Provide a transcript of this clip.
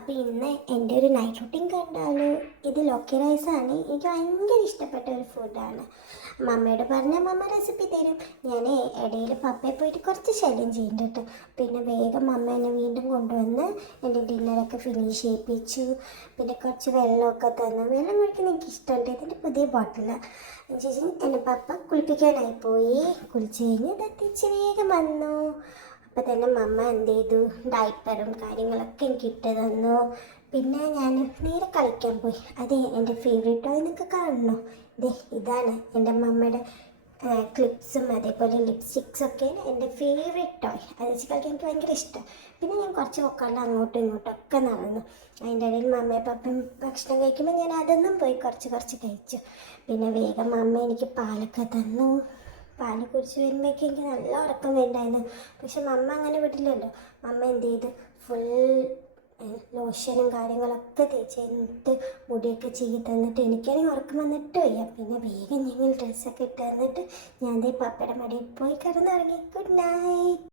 അപ്പോൾ ഇന്ന് എൻ്റെ ഒരു നൈറ്റ് റൂട്ടീൻ കണ്ടാലോ. ഇത് ലോക്കി റൈസാണ്. എനിക്ക് ഭയങ്കര ഇഷ്ടപ്പെട്ട ഒരു ഫുഡാണ്. മമ്മയോട് പറഞ്ഞാൽ മമ്മ റെസിപ്പി തരും. ഞാൻ ഇടയിൽ പപ്പയെ പോയിട്ട് കുറച്ച് ശല്യം ചെയ്യുന്നുണ്ട്. പിന്നെ വേഗം മമ്മ എന്നെ വീണ്ടും കൊണ്ടുവന്ന് എൻ്റെ ഡിന്നറൊക്കെ ഫിനിഷ് ചെയ്യിപ്പിച്ചു. പിന്നെ കുറച്ച് വെള്ളമൊക്കെ തന്നു. വെള്ളം കുടിക്കുന്ന എനിക്ക് ഇഷ്ടമുണ്ട്. ഇതിൻ്റെ പുതിയ ബോട്ടിലാണ്. ശേഷം എൻ്റെ പപ്പ കുളിപ്പിക്കാനായി പോയി. കുളിച്ച് കഴിഞ്ഞ് തിരിച്ച് വേഗം വന്നു. അപ്പോൾ തന്നെ മമ്മ എന്ത് ചെയ്തു, ഡയപ്പറും കാര്യങ്ങളൊക്കെ എനിക്ക് ഇട്ട് തന്നു. പിന്നെ ഞാൻ നേരെ കളിക്കാൻ പോയി. അതെ, എൻ്റെ ഫേവറേറ്റ് ടോയ് എന്നൊക്കെ കാണണോ? ഇതാണ് എൻ്റെ മമ്മയുടെ ക്ലിപ്സും അതേപോലെ ലിപ്സ്റ്റിക്സൊക്കെയാണ് എൻ്റെ ഫേവറേറ്റ് ടോയ്. അത് വെച്ച് കളിക്കാൻ എനിക്ക് ഭയങ്കര ഇഷ്ടം. പിന്നെ ഞാൻ കുറച്ച് ഒക്കെല്ലാം അങ്ങോട്ടും ഇങ്ങോട്ടും ഒക്കെ നടന്നു. അതിൻ്റെ ഇടയിൽ മമ്മയും പപ്പയും ഭക്ഷണം കഴിക്കുമ്പോൾ ഞാൻ അതൊന്നും പോയി കുറച്ച് കഴിച്ചു. പിന്നെ വേഗം മമ്മ എനിക്ക് പാലൊക്കെ തന്നു. പാല് കുടിച്ച് വരുമ്പോഴേക്കും എനിക്ക് നല്ല ഉറക്കം വേണ്ടായിരുന്നു. പക്ഷെ മമ്മ അങ്ങനെ വിടില്ലല്ലോ. മമ്മ എന്ത് ചെയ്ത് ഫുൾ ലോഷനും കാര്യങ്ങളൊക്കെ തേച്ച് കഴിഞ്ഞിട്ട് മുടിയൊക്കെ ചെയ്ത് തന്നിട്ട് എനിക്കാണെങ്കിൽ ഉറക്കം വന്നിട്ട് വയ്യ. പിന്നെ വേഗം ഞങ്ങൾ ഡ്രസ്സൊക്കെ ഇട്ട് തന്നിട്ട് ഞാൻ പപ്പയുടെ മടിയിൽ പോയി കിടന്നിറങ്ങി. Good night.